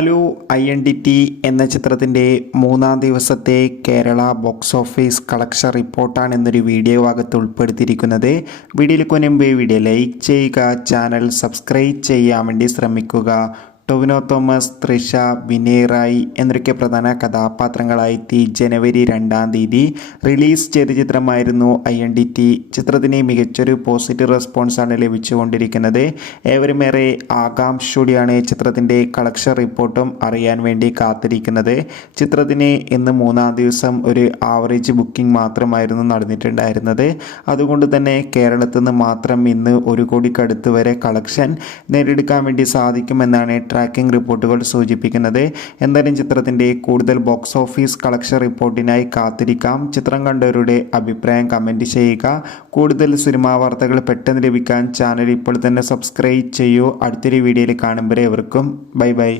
Hello ഐ.എൻ.ഡി.ടി എന്ന ചിത്രത്തിൻ്റെ മൂന്നാം ദിവസത്തെ കേരള ബോക്സ് ഓഫീസ് കളക്ഷൻ റിപ്പോർട്ടാണ് എന്നൊരു വീഡിയോ ഭാഗത്ത് ഉൾപ്പെടുത്തിയിരിക്കുന്നത്. വീഡിയോയിലേക്ക് മുൻപ് വീഡിയോ ലൈക്ക് ചെയ്യുക, ചാനൽ സബ്സ്ക്രൈബ് ചെയ്യാൻ വേണ്ടി ശ്രമിക്കുക. ടൊവിനോ തോമസ്, തൃഷ, വിനയ് റായ് എന്നൊക്കെ പ്രധാന കഥാപാത്രങ്ങളായി ജനുവരി 2-ാം തീയതി റിലീസ് ചെയ്ത ചിത്രമായിരുന്നു ഐ.എൻ.ഡി.ടി. ചിത്രത്തിന് മികച്ചൊരു പോസിറ്റീവ് റെസ്പോൺസാണ് ലഭിച്ചുകൊണ്ടിരിക്കുന്നത്. ഏവരുമേറെ ആകാംക്ഷയോടെയാണ് ചിത്രത്തിൻ്റെ കളക്ഷൻ റിപ്പോർട്ടും അറിയാൻ വേണ്ടി കാത്തിരിക്കുന്നത്. ചിത്രത്തിന് ഇന്ന് മൂന്നാം ദിവസം ഒരു ആവറേജ് ബുക്കിംഗ് മാത്രമായിരുന്നു നടന്നിട്ടുണ്ടായിരുന്നത്. അതുകൊണ്ട് തന്നെ കേരളത്തിൽ നിന്ന് മാത്രം ഇന്ന് 1 കോടിക്കടുത്ത് വരെ കളക്ഷൻ നേടിയെടുക്കാൻ വേണ്ടി സാധിക്കുമെന്നാണ് ട്രാക്കിംഗ് റിപ്പോർട്ടുകൾ സൂചിപ്പിക്കുന്നത്. എന്തായാലും ചിത്രത്തിൻ്റെ കൂടുതൽ ബോക്സ് ഓഫീസ് കളക്ഷൻ റിപ്പോർട്ടിനായി കാത്തിരിക്കാം. ചിത്രം കണ്ടവരുടെ അഭിപ്രായം കമൻറ്റ് ചെയ്യുക. കൂടുതൽ സിനിമാ വാർത്തകൾ പെട്ടെന്ന് ലഭിക്കാൻ ചാനൽ ഇപ്പോൾ തന്നെ സബ്സ്ക്രൈബ് ചെയ്യൂ. അടുത്തൊരു വീഡിയോയിൽ കാണുമ്പോൾ എവർക്കും ബൈ ബൈ.